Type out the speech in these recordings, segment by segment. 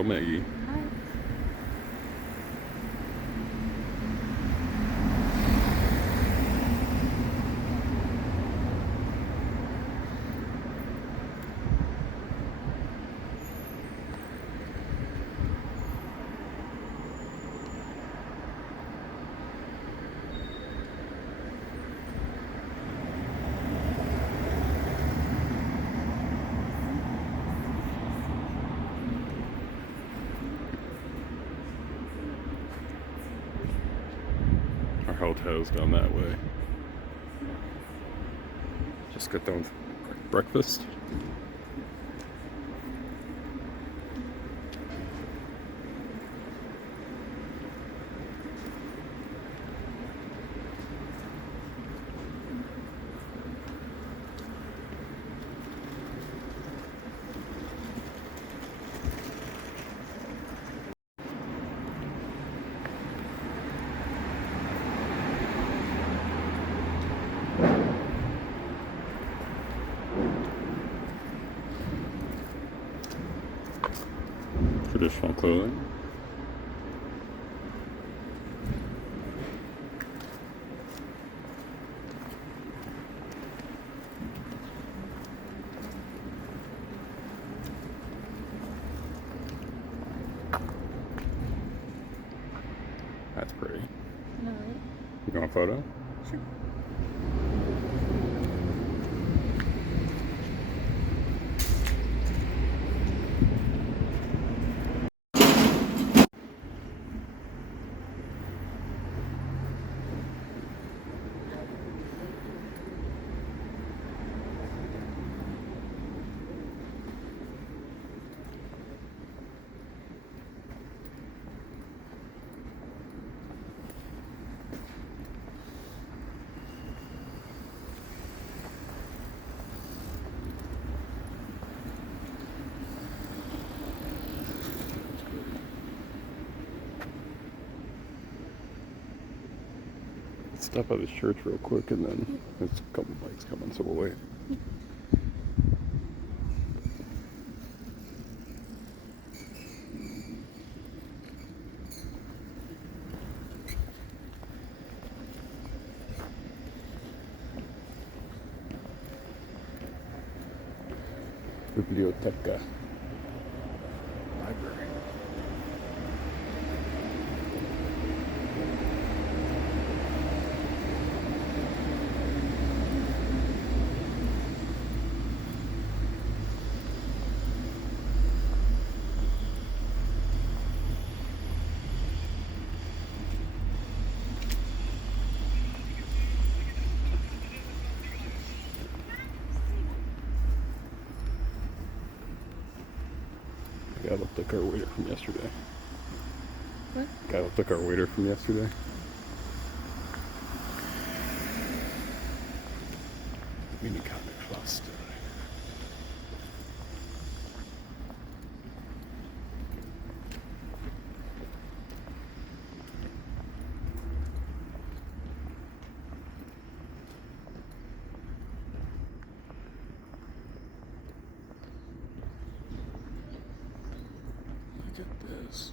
Little Maggie. Hi. Our hotel's down that way. Just got done with breakfast. Traditional clothing. That's pretty. No, right? You want a photo? Sure. Stop by this church real quick, and then there's a couple bikes coming, so we'll wait. Biblioteca. Library. Guy looked like our waiter from yesterday. What? Guy looked like our waiter from yesterday. Mini Schloss. Look at this.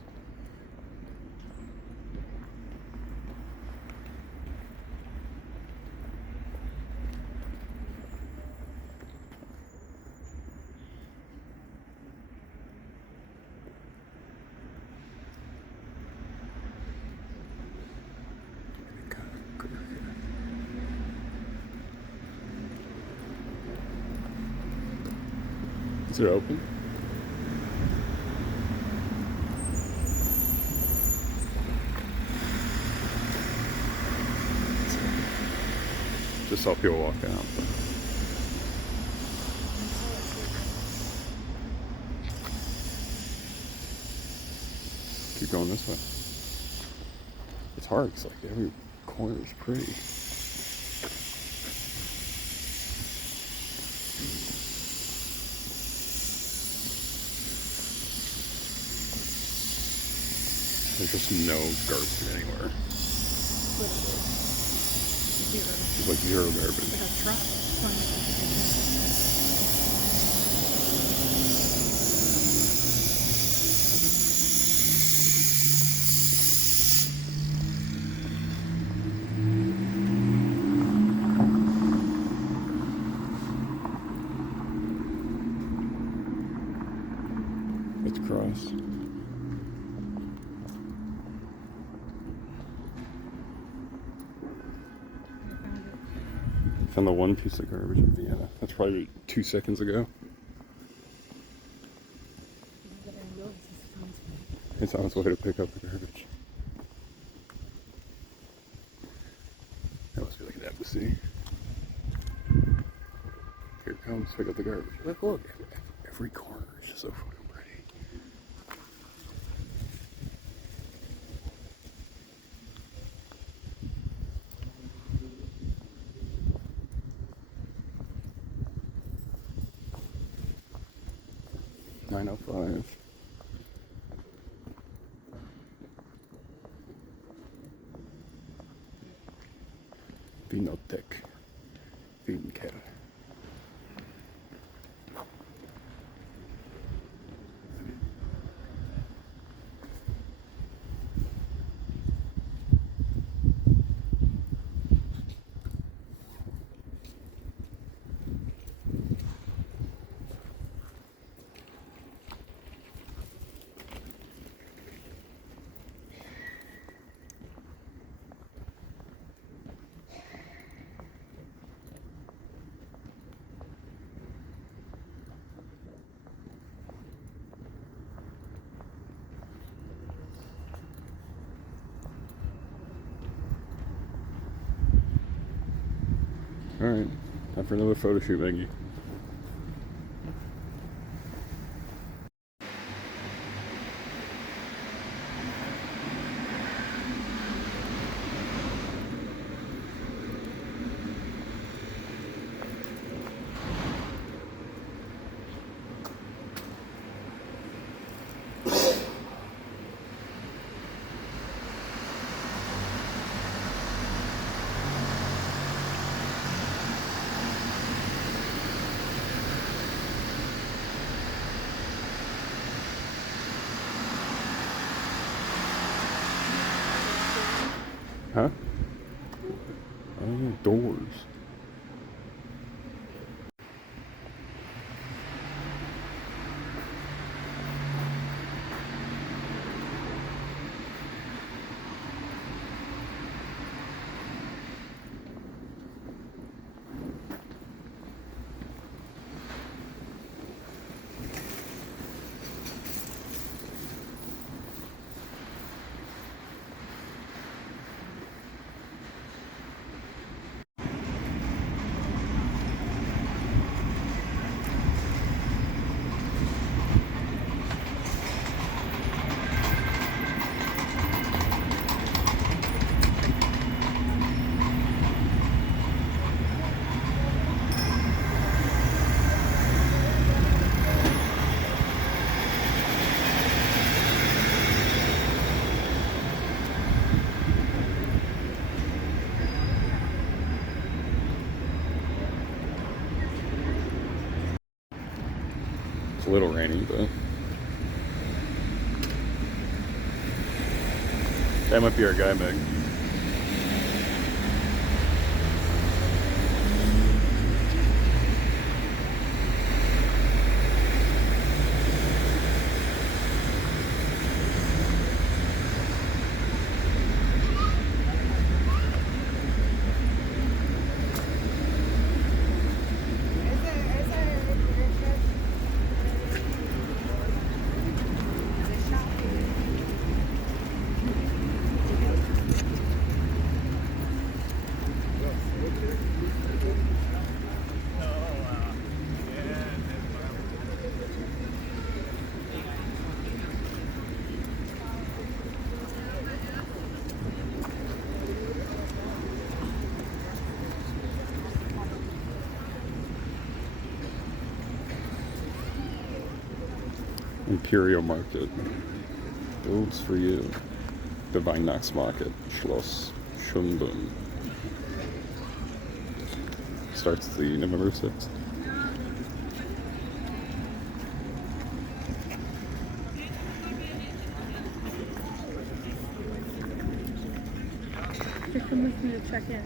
Is it open? Just saw people walk out. Keep going this way. It's hard. It's like every corner is pretty. There's just no garbage anywhere. Literally. Zero. There's like zero garbage. Like a truck. fast. Found the one piece of garbage in Vienna. That's probably 2 seconds ago. It's on its way to pick up the garbage. That must be like an embassy. Here it comes, pick up the garbage. Look, every corner is just so fucking pretty. $9.05. Vinotek. Vinker. Alright, time for another photo shoot, Maggie. Huh? Oh, doors. A little rainy, but that might be our guy, Meg. Imperial Market. Builds for you. The Weihnachtsmarket. Schloss Schönbrunn. Starts the November 6th. Here, come with me to check in.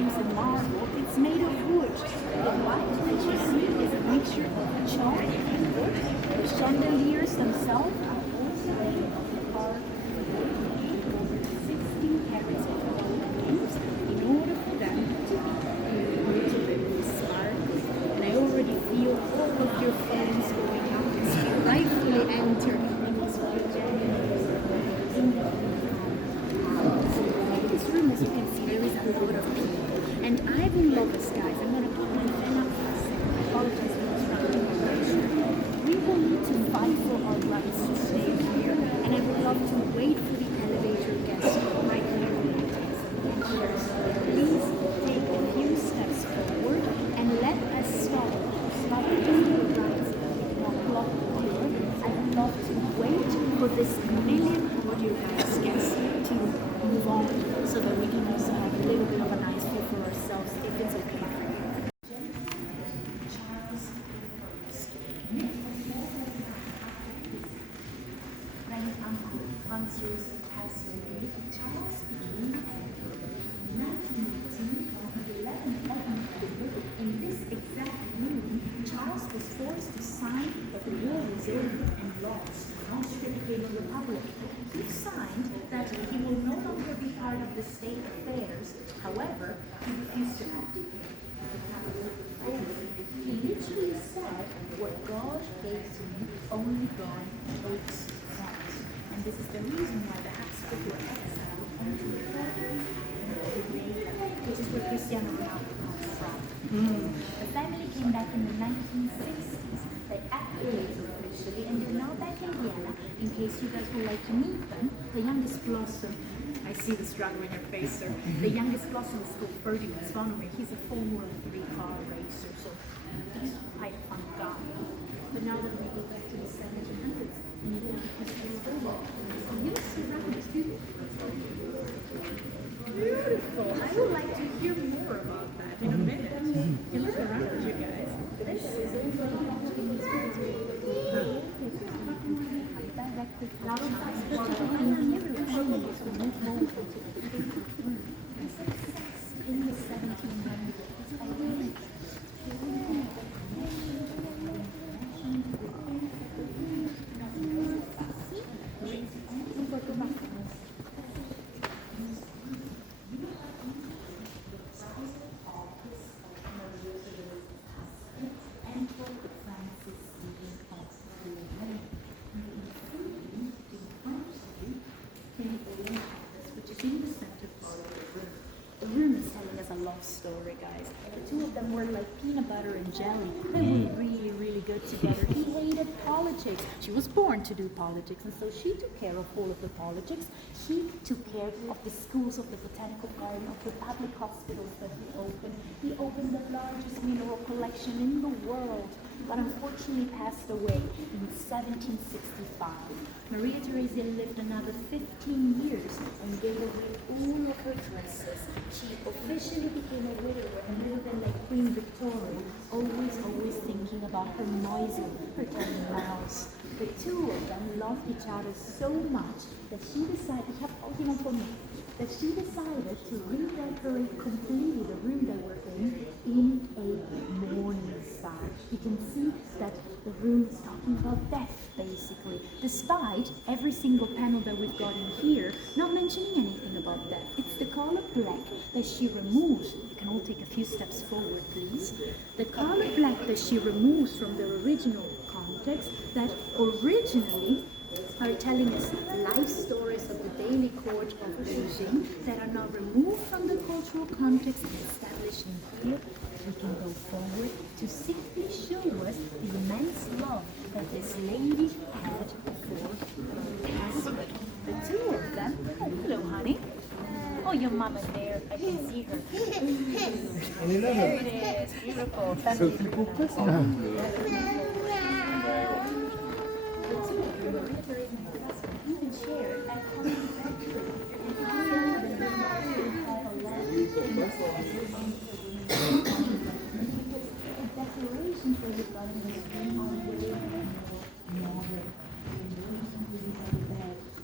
frames in marble. It's made of wood. The white that you see is a mixture of chalk and wood. The chandeliers themselves are also made of carved wood. Over 16 carats of gold beams in order for them to be beautifully sparkly. And I already feel all of your phones going up as you rightfully enter in this this room, as you can see, there is a lot of people. And I will love this, guys. I'm going to put my pen up for a second. I apologize for interrupting my lecture. We will need to fight for our rights to stay here. And I would love to wait for the elevator guest right here when it takes some pictures. Please take a few steps forward and let us stop. Slightly to the right. Not block the door. I would love to wait for this million audio guest to move on so that we can also have a little bit of a nice view for ourselves if it's okay for you. Charles great uncle Franz Joseph passed away. Charles became emperor in 1918 on the 11th in this exact room. Charles was forced to sign that the war was over and lost. Austria became a republic. He signed that he will no longer be part of the state affairs. However, he refused to abdicate the capital of Poland. He literally said, "What God gave to me, only God takes from it." And this is the reason why the Habsburg were exiled into the Netherlands and Vienna, which is where Cristiano Ronaldo comes from. The family came back in the 1960s. They activated officially, and they're now back in Vienna. In case you guys would like to meet them, the youngest blossom. I see the struggle in your face, sir. The youngest blossom is called Ferdinand Svanberg. He's a Formula 3 car racer, so he's quite a fun guy. But now that we go back to the 1700s, and you look at his photo, you'll see that it's beautiful. Beautiful. I would like to hear more about that in a minute. You look around, you guys. This is in the 1700s. Which is in the center part of the room. The room is telling us a love story, guys. The two of them were like peanut butter and jelly. They were really, really good together. He hated politics. She was born to do politics, and so she took care of all of the politics. He took care of the schools, of the botanical garden, of the public hospitals that he opened. He opened the largest mineral collection in the world, but unfortunately passed away in 1765. Maria Theresa lived another 15 years and gave away all of her dresses. She officially became a widower and lived like Queen Victoria, always thinking about her noisy, her tiny mouse. The two of them loved each other so much that she decided, that she decided to redecorate completely the room they were in a mourning style. You can see that the room is talking about death, basically, despite every single panel that we've got in here not mentioning anything about death. It's the color black that she removes. You can all take a few steps forward, please. The color black that she removes from the original context that originally are telling us life stories of the daily court of Beijing that are now removed from the cultural context and established in here. We can go forward to simply show us the immense love that this lady had for her husband. The two of them, oh, hello honey. Oh, your mama's there, I can see her. There it is, beautiful. Sophie pourquoi ça? Even shared at home decorations that we've got in this room are very modern.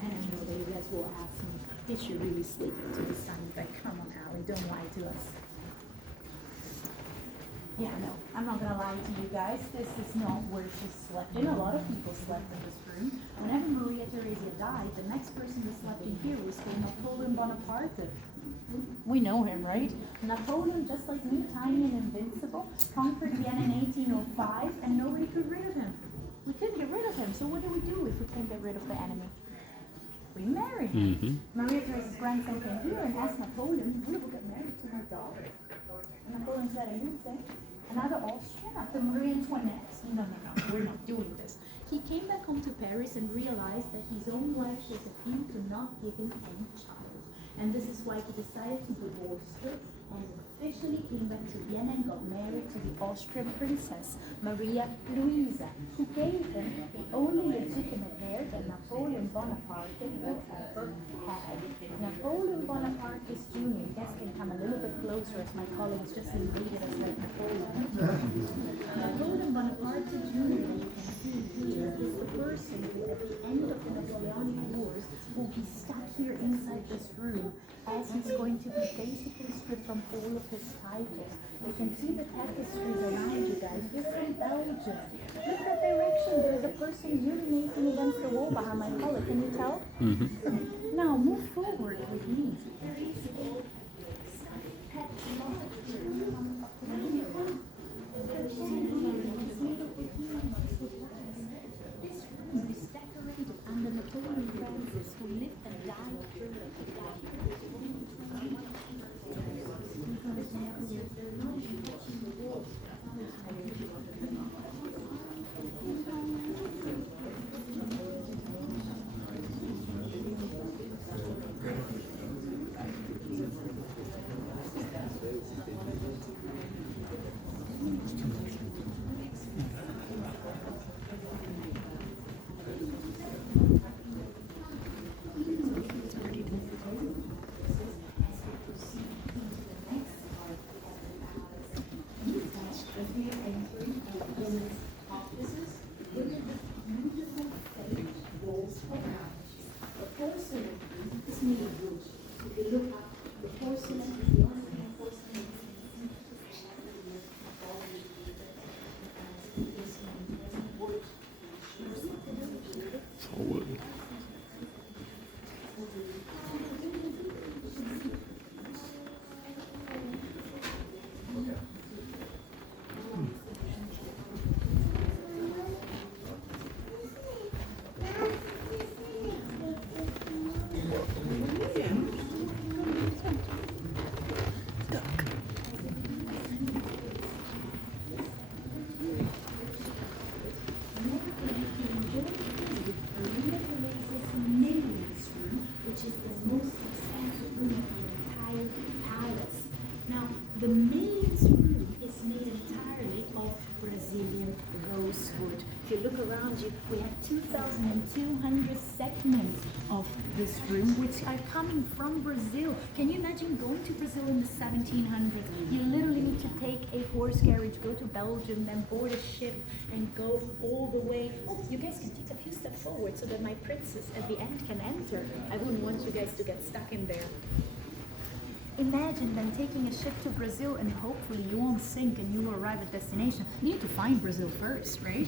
And I know that you guys will ask me, did she really sleep into the sun? But come on, Allie, don't lie to us. Yeah, no, I'm not gonna lie to you guys. This is not where she slept in. A lot of people slept in this room. Whenever Maria Theresa died, the next person who slept in here was Napoleon Bonaparte. We know him, right? Napoleon, just like me, tiny and invincible, conquered Vienna in 1805, and nobody could get rid of him. We couldn't get rid of him. So what do we do if we can't get rid of the enemy? We marry him. Maria Theresa's grandson came here and asked Napoleon, we will get married to my daughter. And Napoleon said, I didn't say. Another Austrian after Marie Antoinette. No, we're not doing this. He came back home to Paris and realized that his own wife was appealed to not give him any child. And this is why he decided to divorce her and officially came back to Vienna and got married to the Austrian princess, Maria Louisa, who gave him the only legitimate heir that Napoleon Bonaparte would ever have. Napoleon Bonaparte is Jr. You guys can come a little bit closer as my colleagues just invaded us like Napoleon. Napoleon Bonaparte Jr., you can see here, is the person who at the end of the Napoleonic Wars will be stuck here inside this room as he's going to be basically stripped from all of his titles. You can see the tapestries around you guys. We're from Belgium. Look that direction. There's a person urinating against the wall behind my collar. Can you tell? Now move forward with me. This room is decorated under Napoleon Francis, who lived and died through the we have 2,200 segments of this room which are coming from Brazil. Can you imagine going to Brazil in the 1700s? You literally need to take a horse carriage, go to Belgium, then board a ship and go all the way. Oh, you guys can take a few steps forward so that my princess at the end can enter. I wouldn't want you guys to get stuck in there. Imagine then taking a ship to Brazil and hopefully you won't sink and you will arrive at destination. You need to find Brazil first, right?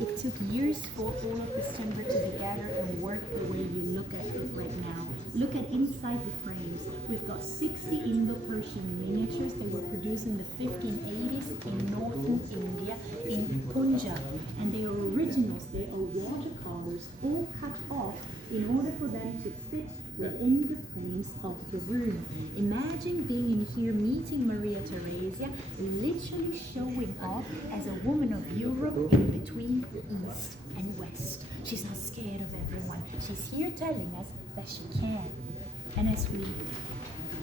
It took years for all of this timber to be gathered and work the way you look at it right now. Look at inside the frames. We've got 60 Indo-Persian miniatures. They were produced in the 1580s in northern India, in Punjab. And they are originals. They are watercolors, all cut off in order for them to fit within the frames of the room. Imagine being in here meeting Maria Theresa, literally showing off as a woman of Europe in between East and West. She's not scared of everyone. She's here telling us that she can. And as we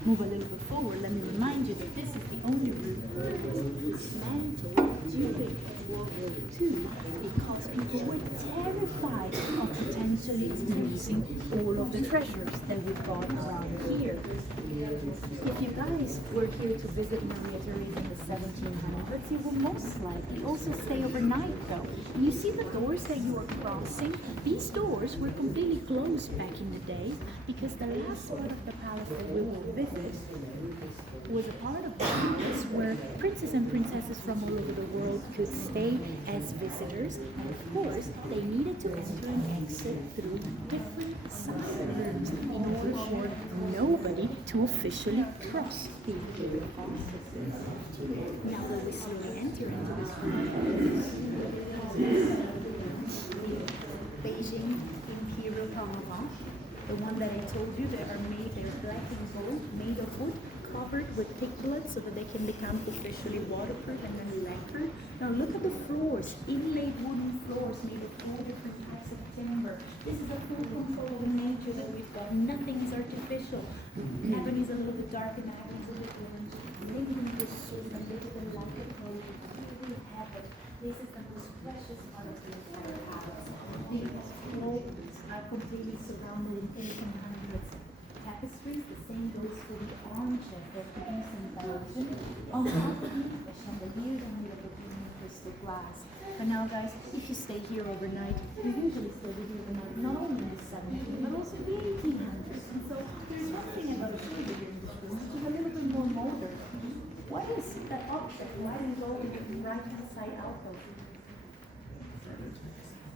move a little bit forward, let me remind you that this is the only room that was dismantled during World War II because people were terrified of potentially losing all of the treasures that we've got around here. If you guys were here to visit Maria Theresa in the 1700s, you will most likely also stay overnight though. And you see the doors that you are crossing? These doors were completely closed back in the day because the last part of the palace that we will visit was a part of the palace where princes and princesses from all over the world could stay as visitors, and of course they needed to enter and exit through different side rooms in order for nobody to officially cross the imperial palace. Now that we slowly enter into this room, Beijing Imperial Carnival, the one that I told you that are made, they're black and gold, made of wood, covered with piglet so that they can become officially waterproof and then lacquered. Now look at the floors, inlaid wooden floors made of 4 different types of timber. This is a full control of nature that we've got. Nothing is artificial. Heaven is a little bit dark and the heaven is a little bit orange. Maybe in this soul, a little bit like a color. Heaven. This is the most precious part of the entire house. The walls are completely surrounded in 1800s tapestries. The same goes for the armchairs that produce in Belgium. On top of it, the chandeliers are made of green crystal glass. But now guys, if you stay here overnight, you usually stay here overnight not only in the 1700s, but also in the 1800s. And so there's nothing about a table here in this room, which is a little bit more modern. What is that object? Why do you go with the right-hand side out though?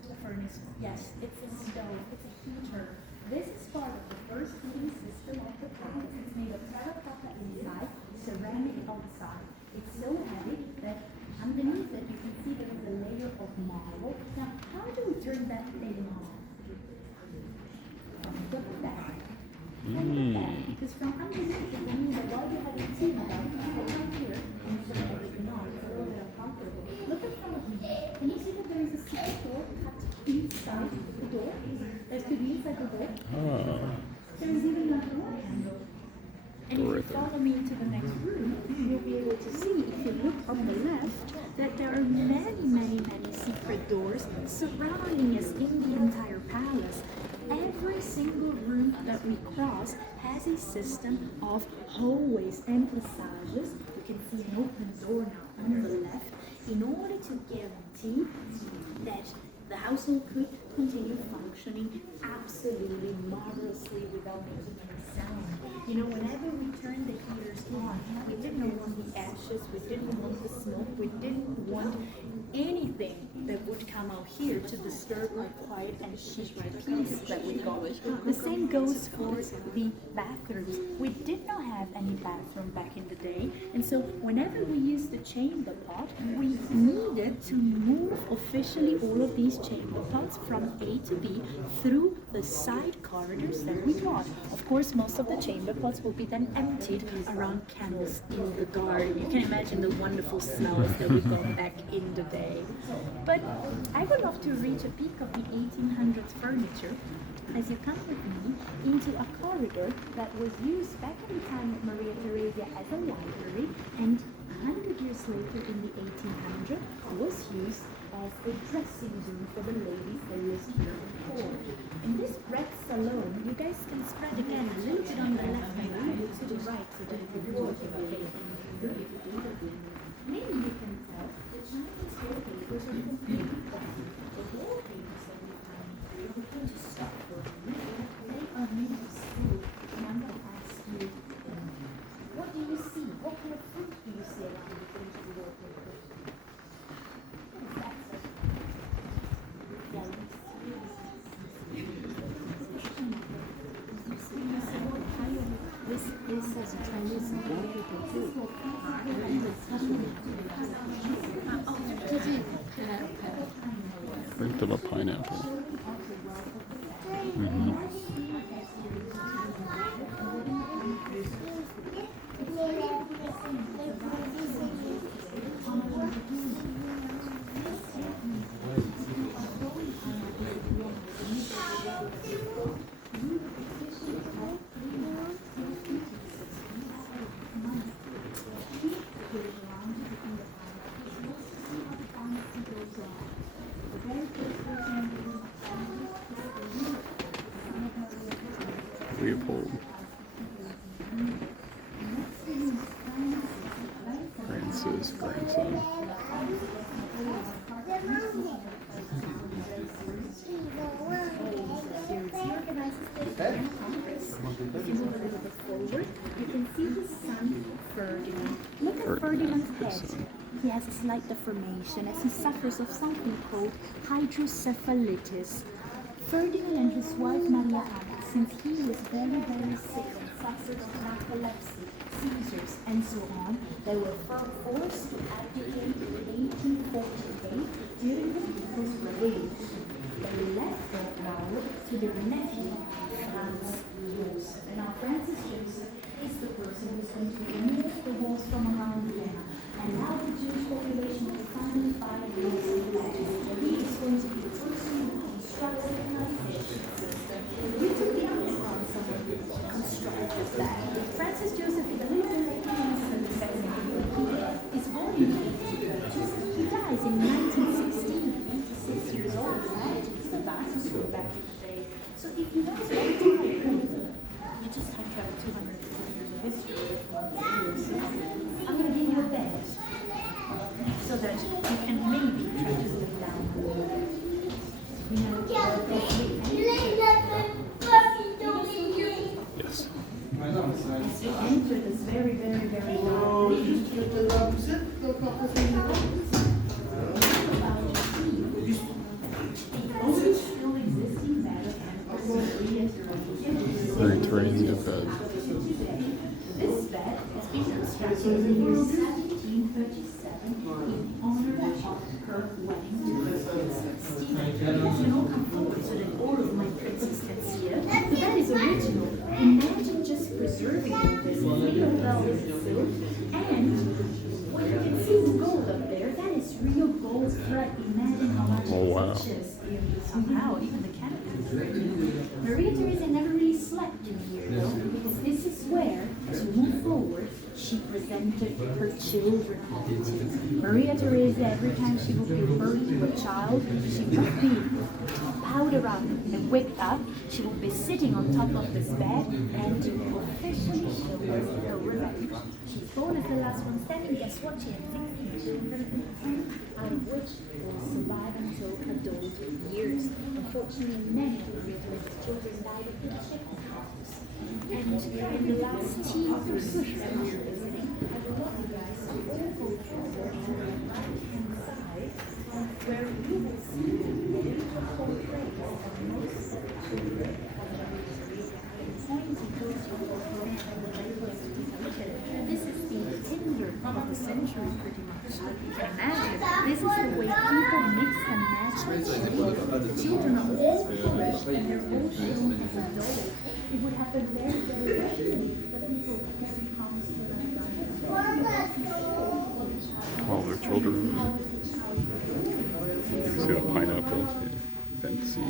The furnace. Yes, it's a stove. It's a heater. This is part of the first heating system of the palace. It's made of terracotta inside, ceramic outside. It's so heavy that underneath it you can see there is a layer of marble. Now, how do we turn that thing on? From the back. From the back. Because from underneath it, when you while you're having tea about it, you come here and you turn everything on. It's a little bit uncomfortable. Look in front of me. Can you see that there is a secret door cut inside the door? There's to be inside the door. There's even a door handle. And if you follow me to the next room, you'll be able to see, if you look on the left, that there are many secret doors surrounding us in the entire palace. Every single room that we cross has a system of hallways and passages. You can see an open door now on the left in order to guarantee that the household could continue functioning absolutely marvelously without making any sound. You know, whenever we turned the heaters on, we didn't want the ashes, we didn't want the smoke, we didn't want anything that would come out here to disturb our quiet and chic peace that we got. The same goes for the bathrooms. We did not have any bathroom back in the day, and so whenever we used the chamber pot, we needed to move officially all of these chamber pots from A to B through the side corridors that we got. Of course, most of the chamber pots will be then emptied around candles in the garden. You can imagine the wonderful smells that we got back in the day. But I would love to reach a peek of the 1800s furniture as you come with me into a corridor that was used back in the time of Maria Theresa as a library, and 100 years later in the 1800s was used as a dressing room for the ladies that lived here before. In this red salon, you guys can spread again a little bit on the left and a little to the right so that you can work in. Maybe you can tell the Chinese wallpapers are completely gone. The wallpapers that we find here, we're going to stop for a minute. They are made of silk, and I'm going to ask you, what do you see? What kind of fruit do you see around the fringe of the wallpaper? What is that? This has a Chinese wallpaper too. Think of a pineapple. Leopold. Francis' grandson. If you move a little bit forward, you can see his son Ferdinand. Look at Ferdinand's head. He has a slight deformation as he suffers of something called hydrocephalitis. Ferdinand and his wife Maria Anna, since he was very, very sick and suffered of narcolepsy, seizures, and so on, they were forced to abdicate in 1848 during the People's Revolution. They left their power to their nephew, Franz Joseph. And now Francis Joseph is the person who's going to remove the walls from around Vienna. And now the Jewish population will finally find Joseph. He is going to be the person who constructs the canalization system. We took the underground somewhere to construct that. Francis Joseph is a little bit like he is born in 1852. He dies in 1916, 86 years old, right? It's a dinosaur back in the day. So if you want to you just have to have 250 years of history. I'm going to give you a bed so that you can maybe try to look down. You know, Yes. as you enter this very, very, very long Mediterranean bed. This bed has been constructed in the year 1737 in honor of her wedding to her princess. You can all come forward so that all of my princes can see it. The bed is original. Imagine just preserving this real velvet silk, and when you can see the gold up there, that is real gold thread. Imagine how much Oh, wow. it touches somehow, even the canopy is original. Maria Theresa never really slept in here though, because this is where, as we move forward, she presented her children home to. Maria Theresa, every time she would give birth to a child, she would be powdered up and wigged up. She would be sitting on top of this bed and to officially show her revenge. She's born as the last one standing. Guess what? She had 16 children, 10 out of which will survive until adult years. Unfortunately, many of Maria Theresa's children died of chickenpox. And in the last tea pursuit that we were visiting, I would love you guys to all go forward to the right-hand side, where you will see the beautiful place of most of the children of Maria Theresa. Pointing towards you for this is the Tinder of the century, pretty much. You can imagine. This is the way people mix and match with children. The children are all Polish and they're all shown as adults. It would happen very, very rarely that people can be promised to All their children. See the pineapple. Yeah. Fancy. Yeah.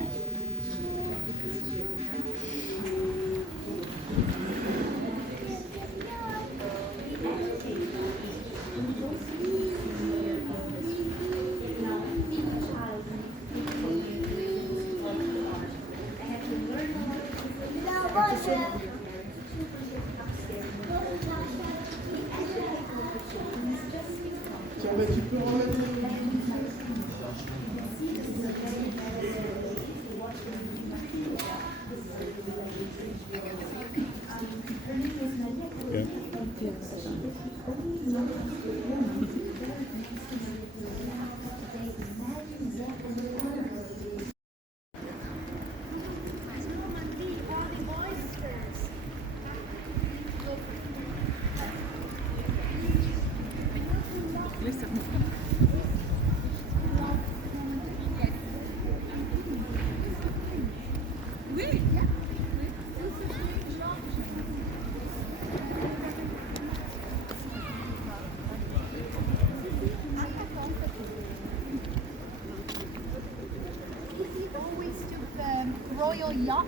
Royal yacht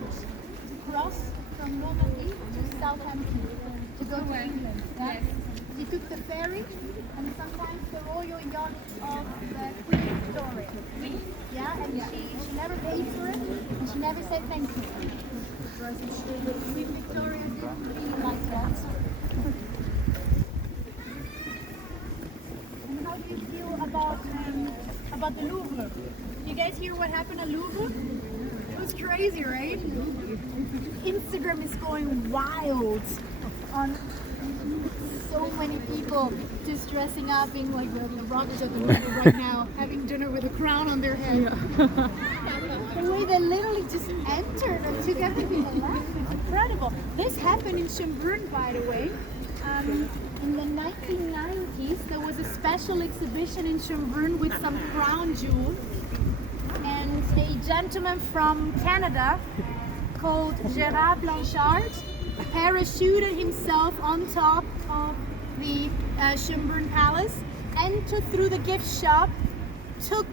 to cross from Normandy to Southampton to go to England. Yeah? He took the ferry and sometimes the royal yacht of Queen Victoria. Yeah, and she never paid for it, and she never said thank you. Because Queen Victoria didn't really like yachts. And how do you feel about the Louvre? You guys hear what happened at Louvre? It was crazy, right? Instagram is going wild on so many people just dressing up in like the rockets at the Louvre right now, having dinner with a crown on their head. The way they literally just entered and took everything alive. It's incredible. This happened in Schönbrunn, by the way. In the 1990s, there was a special exhibition in Schönbrunn with some crown jewels. And a gentleman from Canada called Gerard Blanchard parachuted himself on top of the Schönbrunn Palace, entered through the gift shop, took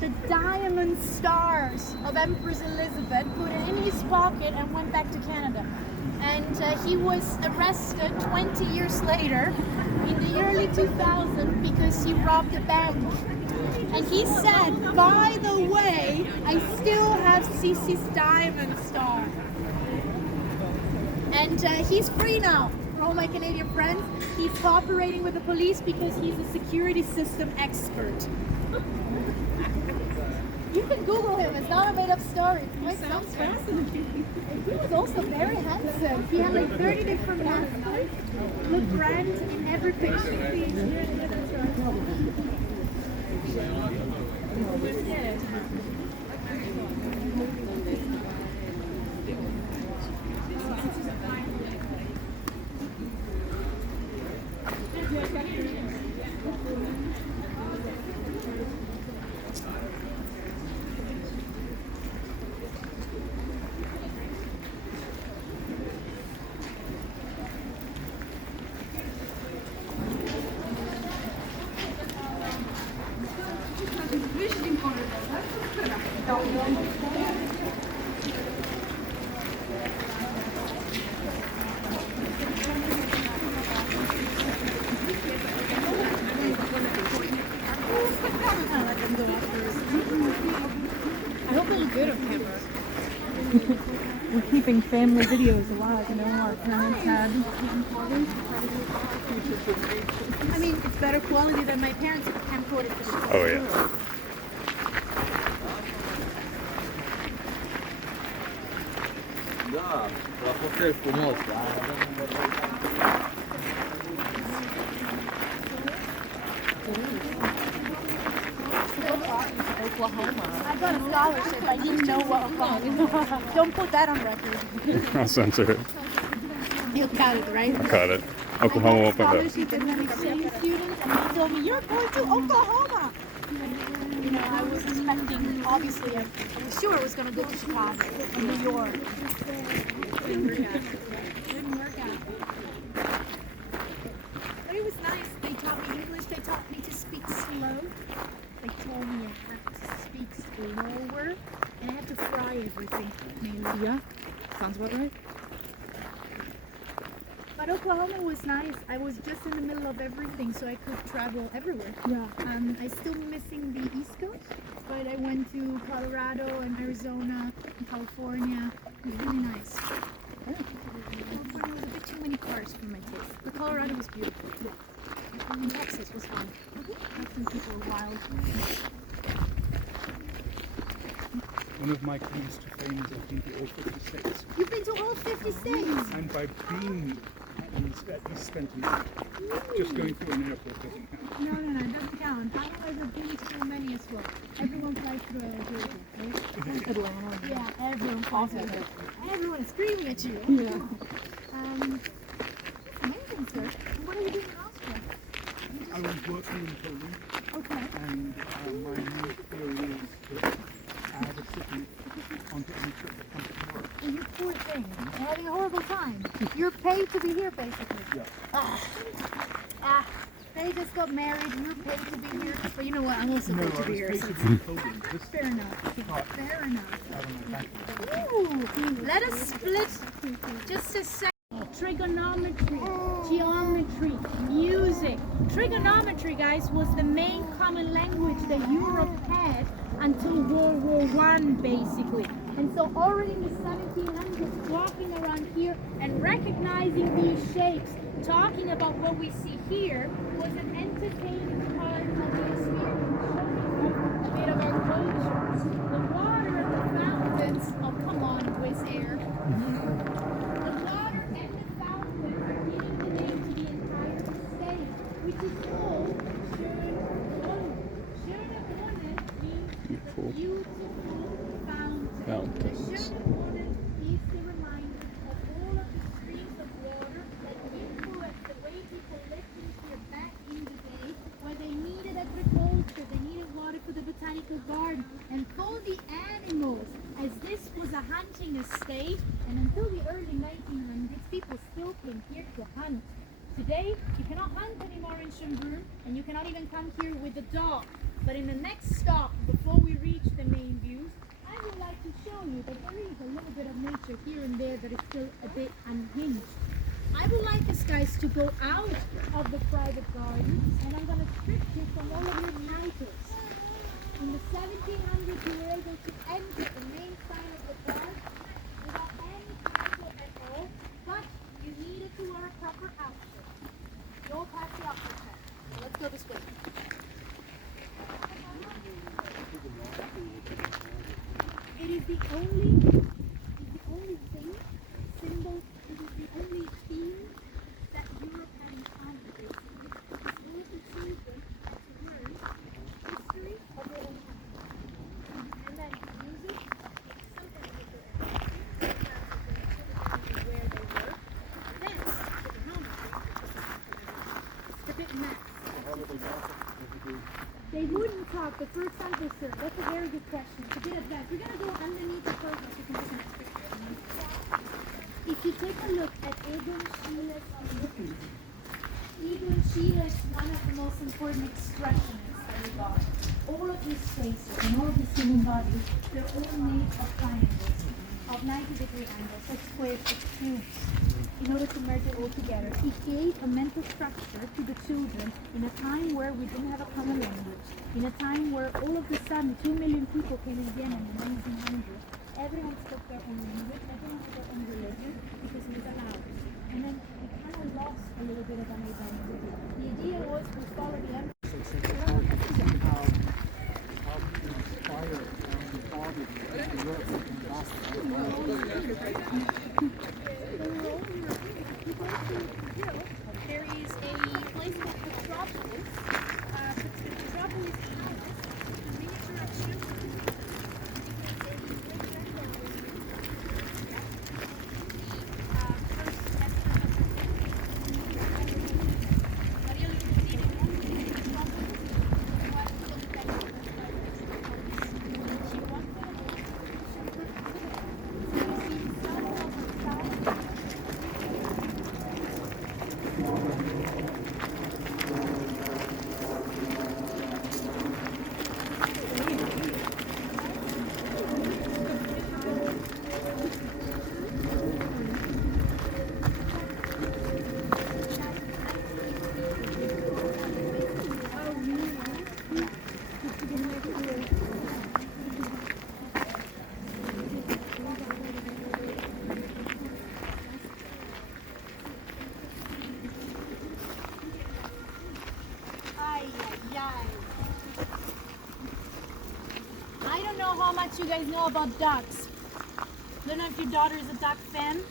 the diamond stars of Empress Elizabeth, put it in his pocket, and went back to Canada. And he was arrested 20 years later in the early 2000s because he robbed a bank. And he said, by the way, I still have Cece's diamond star. And he's free now. For all my Canadian friends, he's cooperating with the police because he's a security system expert. You can Google him, it's not a made up story. It sounds fascinating. He was also very handsome. He had like 30 different passports. Looked grand in every picture. I hope they look good on camera. We're keeping family videos alive, you know, our parents had. I mean, it's better quality than my parents camcorded for sure. Oh yeah. Да, Рапопельский мост. I got a scholarship. I didn't know what Oklahoma. Don't put that on record. I'll censor it. You got it, right? I caught it. Oklahoma I opened got a up. scholarship as an exchange student, and he told me, "You're going to Oklahoma." You know, I was expecting. Obviously, I was sure I was going to go to Chicago or New York. Didn't work out. But it was nice. They taught me English. They taught me to speak slow. They told me I have to speak slower, and I have to fry everything mainly. Yeah, sounds about right. But Oklahoma was nice. I was just in the middle of everything, so I could travel everywhere. Yeah. I'm still missing the East Coast, but I went to Colorado and Arizona and California. It was really nice. California was a bit too many cars for my taste. But Colorado was beautiful. And Texas was fun. Texas people were wild. One of my claims to fame is I've been to all 50 states. You've been to all 50 states? And by being at least spent a month, just going through an airport doesn't count. No, it doesn't count. I've been to so many as well. Everyone flies through Georgia, right? Atlanta. Yeah, everyone flies through Georgia. Everyone is screaming at you. Yeah. Amazing, sir. And what are you doing in Austria? I was working in Poland, Okay. and my new theory is to add a city onto any trip that comes tomorrow. Well, you poor thing. You're having a horrible time. You're paid to be here, basically. Yeah. They just got married. You're paid to be here. But you know what? I'm also No, paid to I be was here. paid So to be in Poland. This fair enough. part Fair enough. out of my bank. Ooh, let us split just a second. trigonometry, geometry, music. Trigonometry, guys, was the main common language that Europe had until World War One, basically. And so already in the 1700s, walking around here and recognizing these shapes, talking about what we see here, was an entertaining part of the experience, showing a bit of our culture. The water and the fountains, oh come on, Wizz Air. The water and the fountains are giving the name to the entire state, which is called Schönbrunn. Schönbrunn means the beautiful fountain. The Schönbrunn is the reminder of all of the streams of water that influenced the way people lived in here back in the day, where they needed agriculture, they needed water for the botanical garden, and for the animals, as this was a hunting estate, and until the early 1900s, people still came here to hunt. Today, you cannot hunt anymore in Schönbrunn, and you cannot even come here with a dog. But in the next stop, before we reach the main views, I would like to show you that there is a little bit of nature here and there that is still a bit unhinged. I would like us guys to go out of the private garden, and I'm going to strip you from all of your titles. In the 1700s, you were able to enter the main side of the park without any title at all, but you needed to wear a proper outfit. Go past the outfit check. So let's go this way. It is the only thing, symbol, it is the only theme that Europe had in common, basically. Because all of the children had to learn history of their own country. And then music, something with their where they were. Then, trigonometry, it's a bit mess. They wouldn't talk, but for example, sir, that's a very good question. It's a bit advanced. We're going to go underneath the program so you can take an picture. If you take a look at Egon Schiele is one of the most important expressionists that we got. All of his faces and all of his human bodies, they're all made of triangles, of 90-degree angles, of squares, of cubes, in order to merge it all together. He gave a mental structure to the children in a time where we didn't have a common language, in a time where all of a sudden 2 million people came in Vienna in the 1900s. Everyone spoke their own language, everyone had their own religion, because it was allowed. And then we kind of lost a little bit of an identity. The idea was we follow the empire. How to inspire and father the Europe and There is a place called Metropolis. Metropolis Palace, the miniature of Schönbrunn. I don't know how much you guys know about ducks. Don't know if your daughter is a duck fan.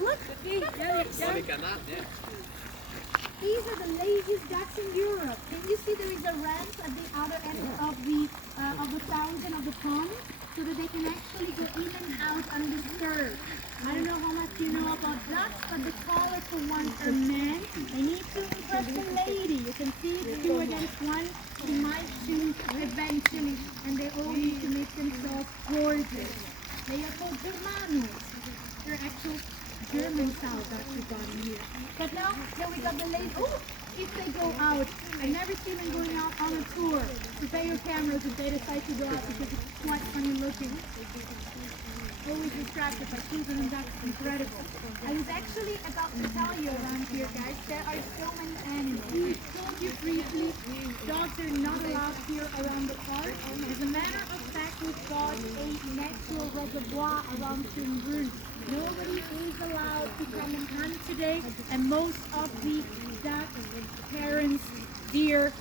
Look, these are the laziest ducks in Europe. Can you see there is a ramp at the outer end of the fountain of the pond, so that they can actually go in and out undisturbed. I don't know how much you know about ducks, but the colorful ones are men. They need to impress the lady. You can see it's 2 against 1. She might choose eventually, and they all need to make themselves gorgeous. They are called Germanos. They're actual German sows that we got in here. But now, here we got the lady. Oh, if they go out, I never see them going out on a tour. Prepare your cameras if they decide to go out, because it's quite funny looking. always distracted by children, and that's incredible. I was actually about to tell you around here, guys, there are so many animals. I told you briefly, dogs are not allowed here around the park. As a matter of fact, we've got a natural reservoir around Schönbrunn. Nobody is allowed to come and hunt today, and most of the ducks, parents, deer,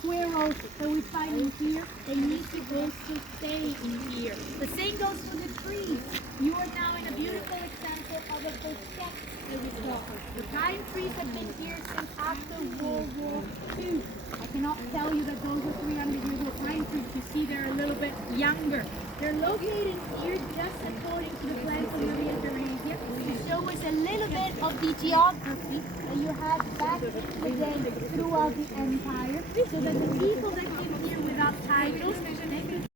squirrels that we find in here, they need to also stay in here. The same goes for the trees. You are now in a beautiful example of a bouquet that we saw. The pine trees have been here since after World War II. I cannot tell you that those are 300-year-old pine trees. You see they're a little bit younger. They're located here just according to the plan of Maria Theresia to show us a little bit of the geography that you had back in the day throughout the empire, so that the people that came here without titles, they could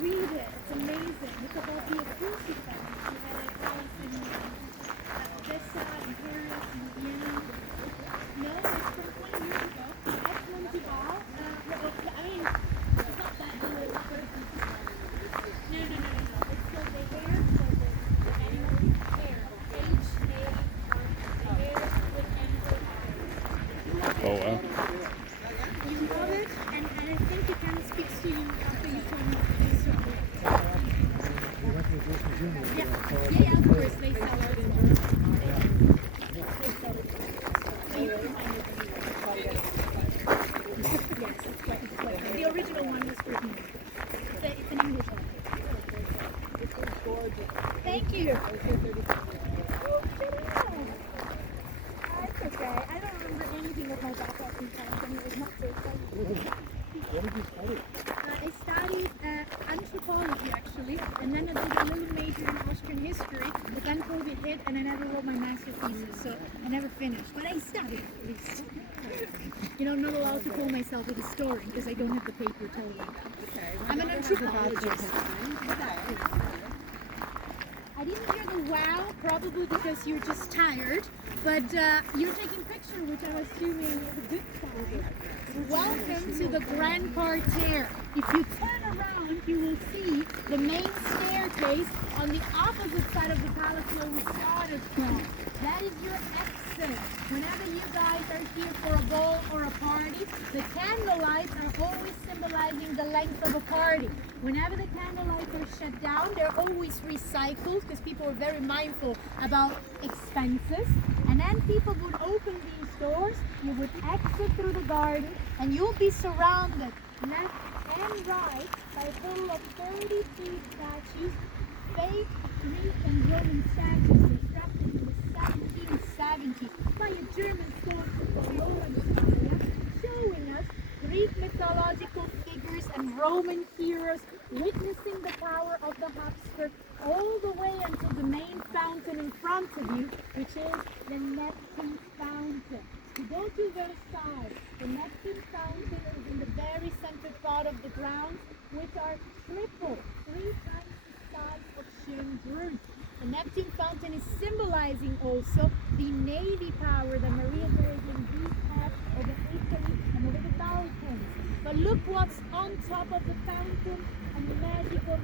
read it. It's amazing. It's about the acoustic family. We had a house in Odessa, in Paris, in Vienna. No, it's from 20 years ago. Excellent to all. I mean, it's not that old, but it's no. It's still the hair, so the animal hair. H-A-R, hair with animal. Oh wow. You love it, and I think it kind of speaks to you after you told me the story. Yeah, of course, they sell art in Germany. They sell it. Yes, it's quite. The original one was for me. It's an English one. It's gorgeous. Thank you. That's okay. I don't remember anything of my background in France, and it was not so exciting. What did you study? I studied anthropology actually, and then I did a little major in Austrian history, but then COVID hit and I never wrote my master thesis, so I never finished. But I studied at least. You know, I'm not allowed to call myself a historian because I don't have the paper telling me that. I'm an anthropologist. I didn't hear the wow, probably because you're just tired, but you're taking pictures, which I'm assuming is a good sign. Welcome to the Grand Parterre. If you turn around, you will see the main staircase on the opposite side of the palace where we started from. That is your exit. Whenever you guys are here for a ball or a party, the candlelights are always symbolizing the length of a party. Whenever the candlelights are shut down, they're always recycled because people are very mindful about expenses. And then people would open these doors, you would exit through the garden, and you'll be surrounded left and right by a total of 33 statues, fake Greek and Roman statues constructed in the 1770s by a German sculptor showing us Greek mythological figures and Roman heroes witnessing the power of the Hofburg all the way until the main fountain in front of you, which is the Neptune Fountain. You go to Versailles. The Neptune Fountain is in the very center part of the grounds, which are triple, 3 times the size of Schönbrunn. The Neptune Fountain is symbolizing also the navy power that Maria Theresia had over Italy and over the Balkans. But look what's on top of the fountain and the magical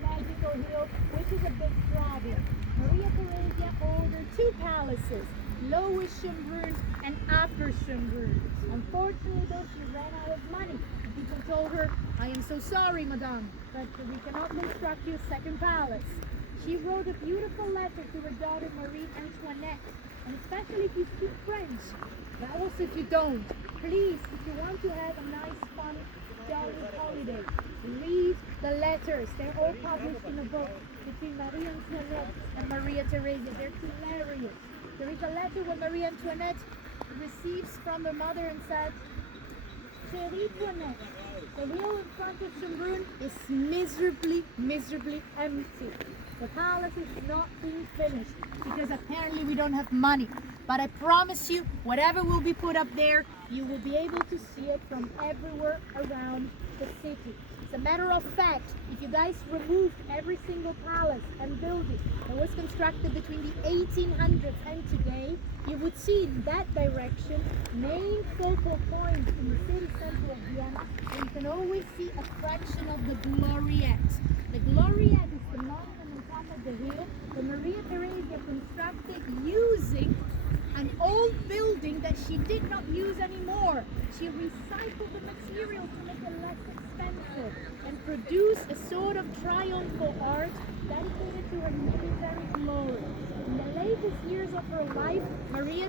hill, which is a big problem. Maria Theresia ordered 2 palaces, Lower Schönbrunn and Upper Schönbrunn. Unfortunately, though, she ran out of money. And people told her, "I am so sorry, madame, but we cannot construct you a second palace." She wrote a beautiful letter to her daughter Marie Antoinette, and especially if you speak French, but also if you don't, please, if you want to have a nice, fun, jolly holiday, read the letters. They're all published in a book between Marie Antoinette and Maria Theresia. They're hilarious. There is a letter where Marie Antoinette receives from her mother and said, "Chérie Toinette, the hill in front of Schönbrunn is miserably empty. The palace is not being finished because apparently we don't have money. But I promise you, whatever will be put up there, you will be able to see it from everywhere around the city." As a matter of fact, if you guys removed every single palace and building that was constructed between the 1800s and today, you would see in that direction main focal points in the city center of Vienna, and you can always see a fraction of the Gloriette. The Gloriette is the did not use anymore. She recycled the material to make it less expensive and produce a sort of triumphal art dedicated to her military glory. In the latest years of her life, Maria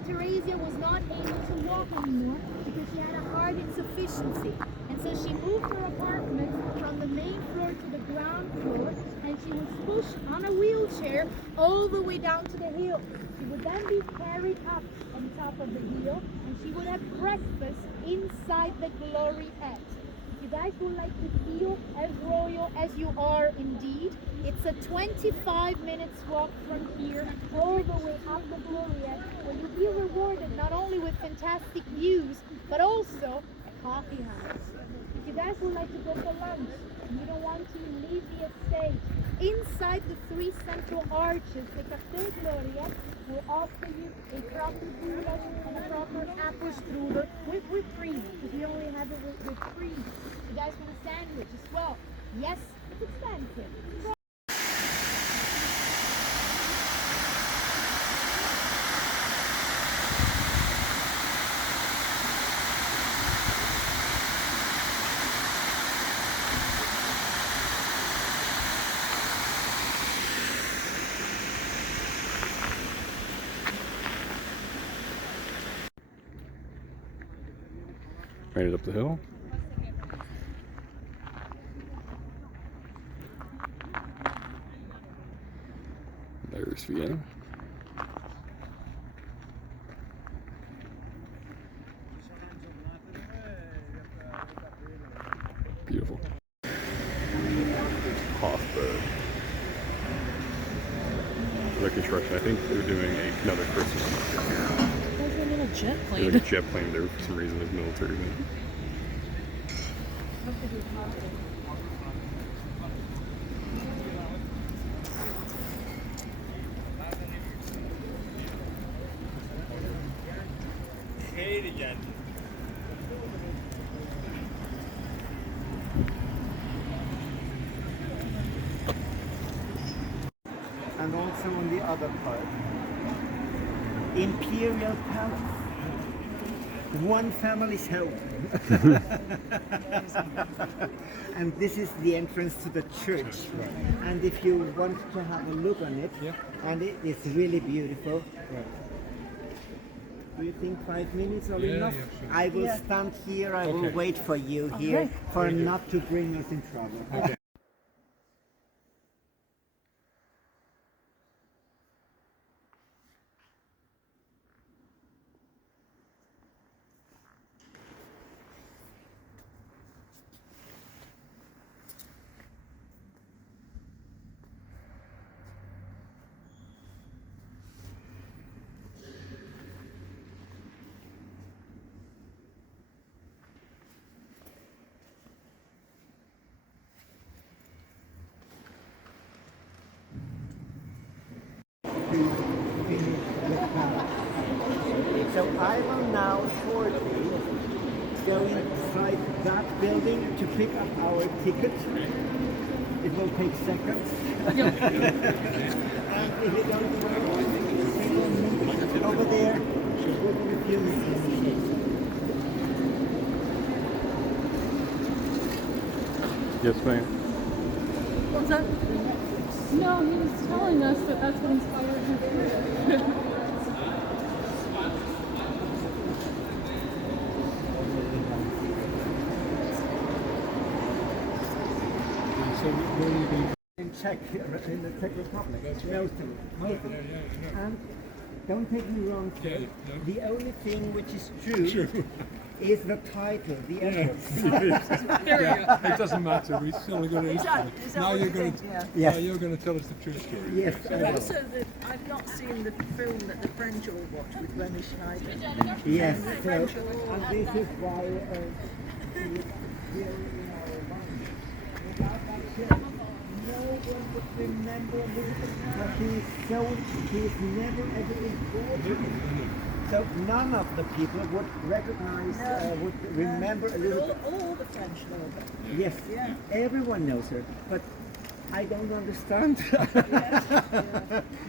Theresia was not able to walk anymore because she had a heart insufficiency. And so she moved her apartment from the main floor to the ground floor, and she was pushed on a wheelchair all the way down to the hill. She would then be carried up on top of the hill, and she would have breakfast inside the gloriette. If you guys would like to feel as royal as you are indeed, it's a 25 minutes walk from here all the way up the gloriette, where you'll be rewarded not only with fantastic views, but also a coffee house. If you guys would like to go for lunch and you don't want to leave the estate, inside the 3 central arches, the Café Gloriette will offer you a proper goulash and a proper apple strudel with cream, because we only have it with cream. You guys want a sandwich as well? Yes, it's expensive. Made it up the hill. There's Vienna. Beautiful. Hofburg. Reconstruction. I think they're doing another Christmas market here. There's a little jet There's plane. like a jet plane there for some reason. There's military. And also on the other part, Imperial Palace. One family's home. And this is the entrance to the church. And if you want to have a look on it, and it's really beautiful. Do you think 5 minutes are enough? sure. I will stand here, I will wait for you here for not to bring us in trouble. So I will now shortly go inside that building to pick up our ticket. It will take seconds. And if you don't know, over there, within a few minutes. Yes, ma'am. What's that? No, he was telling us that that's what inspired his career. So where are you going? In the Czech Republic. And don't take me wrong, sir. Okay, no. The only thing which is true is the title, the entrance. Yeah, it doesn't matter. We're still going to. Now you're going to. Yes. Now you're going to tell us the true story. Yes, I will. Also, I've not seen the film that the French all watch with Remy Schneider. Yes, so, and this is why here in our mind, without that film, no one would remember Elizabeth, but he's never ever important. So none of the people would recognize, would remember Elizabeth. All the French know about it. Yes, everyone knows her, but I don't understand.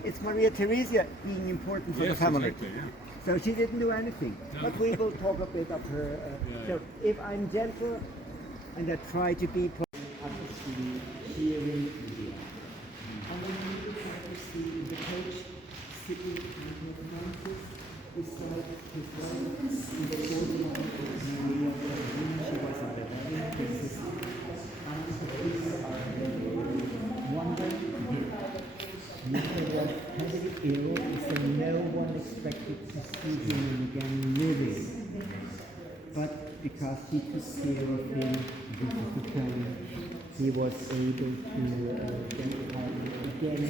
It's Maria Theresia being important for the family. Exactly, yeah. So she didn't do anything. But we will talk a bit of her. So if I'm gentle and I try to be obviously hearing India. And then you can see the coach sitting in the Francis beside his wife in the podium with Maria Berlin. She was a Bavarian princess. And these are wonderful. Nicola was heavily ill, so no one expected to see him again living. But because he took care of him beautifully, he was able to get out again.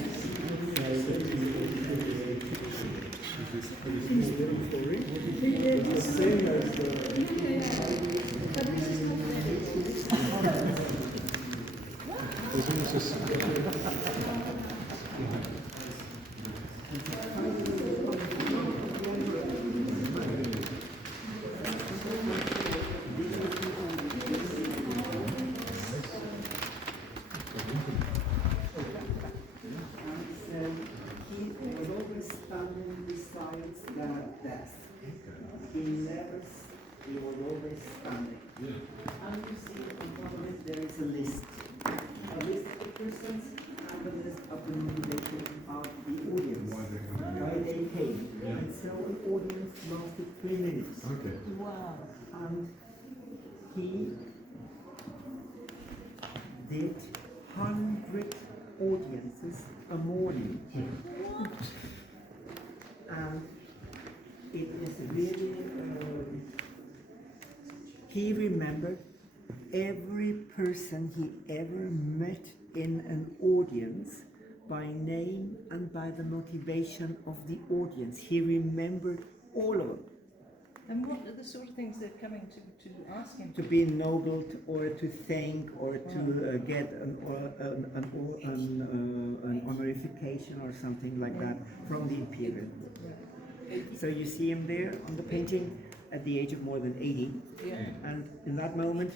He was always standing. And you see on top of it there is a list. A list of the persons and a list of the motivation of the audience. Why they came. And so the audience lasted 3 minutes. Okay. Wow. And he did 100 audiences a morning. And it is really, he remembered every person he ever met in an audience by name and by the motivation of the audience. He remembered all of them. And what are the sort of things they're coming to ask him? To be ennobled, or to thank, or to get an honorification or something like that from the imperial. So you see him there on the painting at the age of more than 80. Yeah. And in that moment,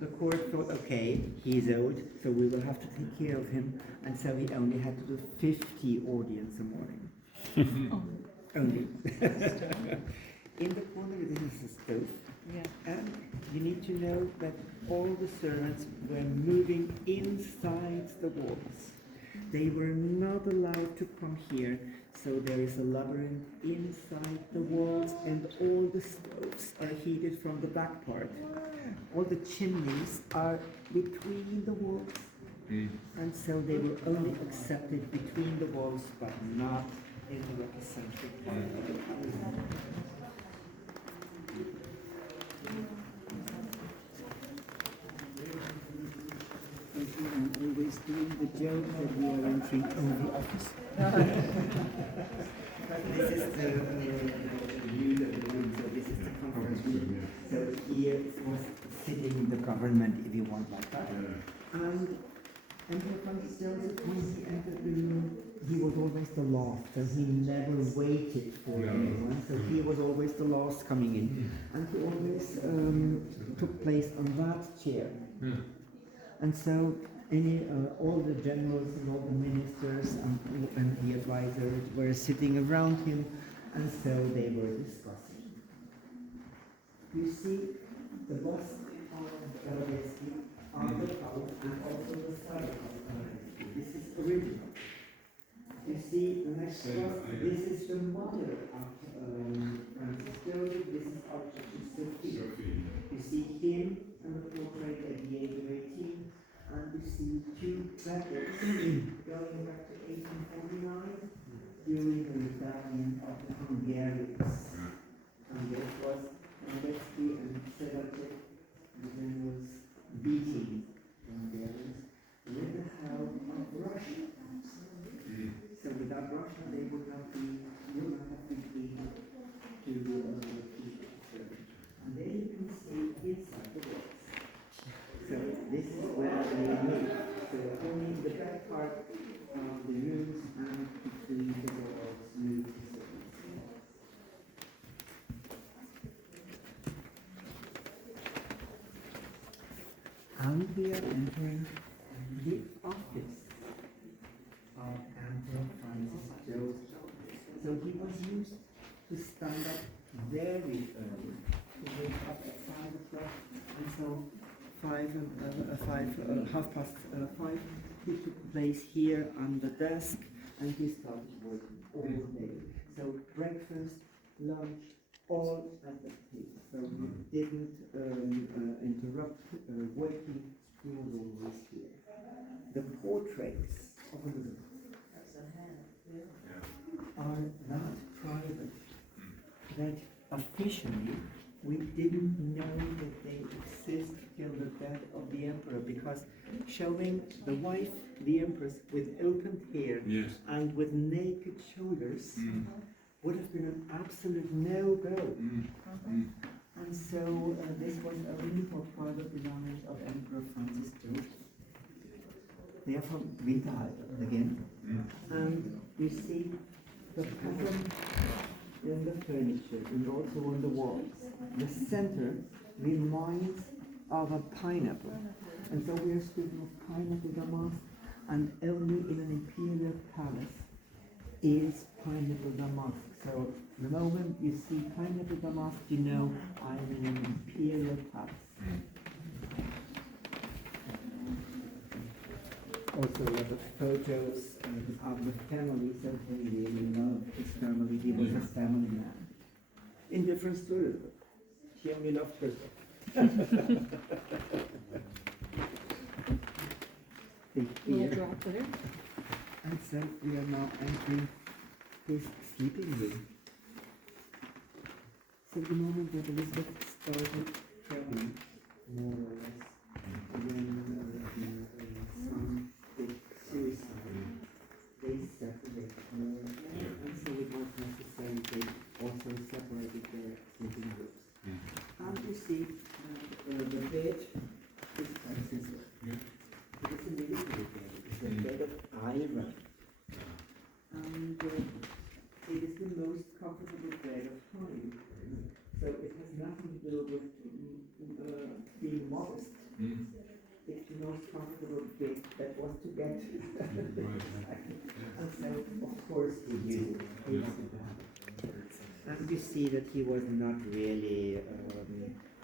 the court thought, okay, he's old, so we will have to take care of him. And so he only had to do 50 audience a morning. Only. In the corner, this is a stove. Yeah. And you need to know that all the servants were moving inside the walls. They were not allowed to come here, so there is a labyrinth inside the walls, and all the stoves are heated from the back part. All the chimneys are between the walls, and so they were only accepted between the walls, but not in the representative part of the palace. I'm always doing the joke that we are entering only office. This is the view of the room, so this is the conference room. So here was sitting the government, if you want, like that. And Emperor Francis Joseph, when he entered the room, he was always the last, and he never waited for anyone, so he was always the last coming in. And he always took place on that chair. And so all the generals and all the ministers and the advisors were sitting around him, and so they were discussing. You see the bust of Galaveski on the cover and also the side of Galaveski. This is original. You see the next bust, this is the mother of Francis Joseph, this is Archbishop Sophie. You see him and the portrait at the age of 18. And you see two brothers going back to 1849 during the rebellion of the Hungarians. And this was Galaveski and Sedacek, the generals beating the Hungarians with the help of Russia. So without Russia, they would not have been able to keep serving. And there you can see inside the walls. So this is where they live. So only the back part of the rooms and between the walls move. And we are entering the office of Emperor Francis Joseph. So he was used to to stand up very early, to wake up at 5 o'clock, and so 5:30, he took place here on the desk, and he started working all day. So breakfast, lunch, all at the table. So we didn't interrupt working. He was always here. The portraits of Elizabeth are not private. That officially we didn't know that they exist till the death of the emperor, because showing the wife, the empress, with opened hair and with naked shoulders would have been an absolute no-go. And so this was only for private belongings of Emperor Francis Joseph. They are from Winterhalter again. And you see the pattern in the furniture and also on the walls. The center reminds of a pineapple. And so we are speaking of pineapple damask, and only in an imperial palace is pineapple damask. So the moment you see pineapple damask, you know I'm in an imperial palace. Also a lot of photos of the family, so he really loved his family. He was a family man. In different stories, he only loved herself. Big beer. And so we are now entering his sleeping room. So the moment that Elizabeth started traveling, more or less, when the son did suicide, they separated more, and so it was necessary they also separated their sleeping rooms. And you see the bed is consistent. It is a military bed. It's a bed of iron. And it is the most comfortable bed of time. So it has nothing to do with being modest. It's the most comfortable bed that was to get. And so, of course, he used it. And you see that he was not really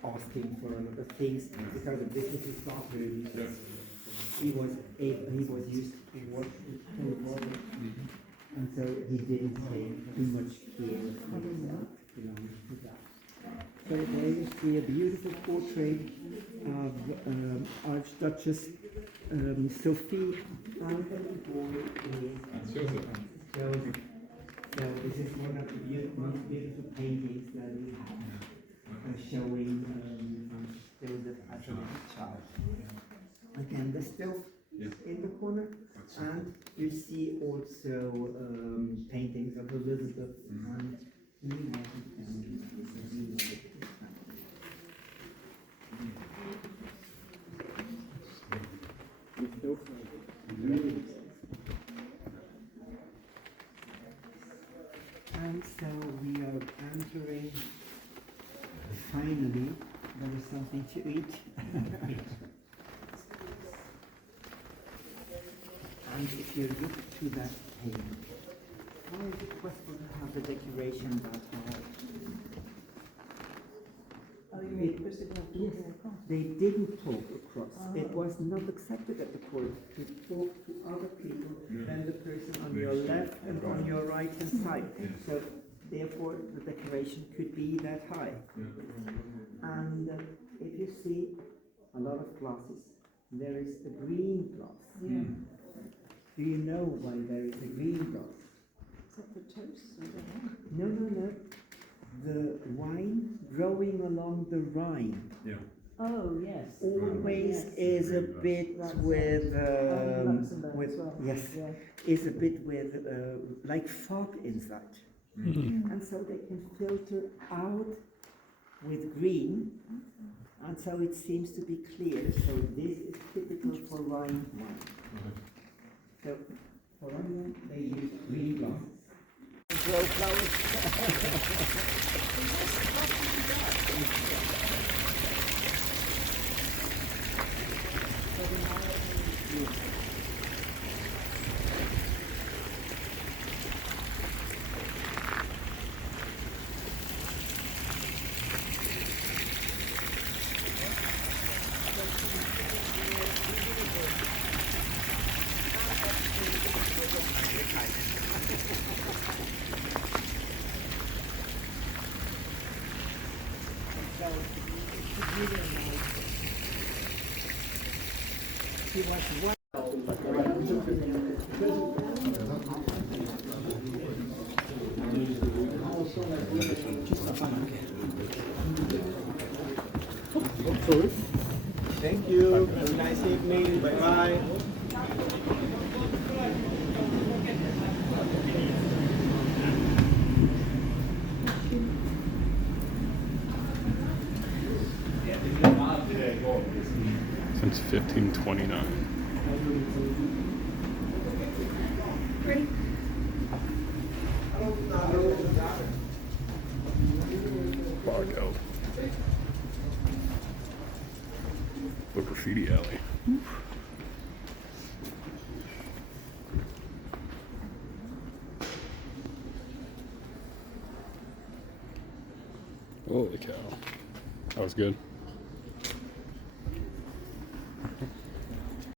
asking for a lot of things, because the business is not really. He was used to work with cold water. And so he didn't take too much care of belonging to that. So there you see a beautiful portrait of Archduchess Sophie and the boy is Joseph. So this is one of the most beautiful paintings that we have, showing Joseph as a little child. Again, the stove in the corner, and you see also paintings of Elizabeth and the United Family. And so we are entering, finally, there is something to eat. And if you look to that painting, how is it possible to have the decoration that high? Oh, you mean because they don't Yes, they didn't talk across. It was not accepted at the court to talk to other people than the person on your left and on your right hand side. So therefore the decoration could be that high. And if you see a lot of glasses, there is a green glass. Do you know why there is a green glass? Is that for toast? No. The wine growing along the Rhine Oh, yes. always is a bit with is a bit with like fog inside, and so they can filter out with green, and so it seems to be clear. So this is typical for Rhine wine. So for Rhine wine they use green glasses. Grow flowers. he was one. Thank you. Have a nice evening. Bye bye. Since 1529. Barco. The graffiti alley. Holy cow. That was good.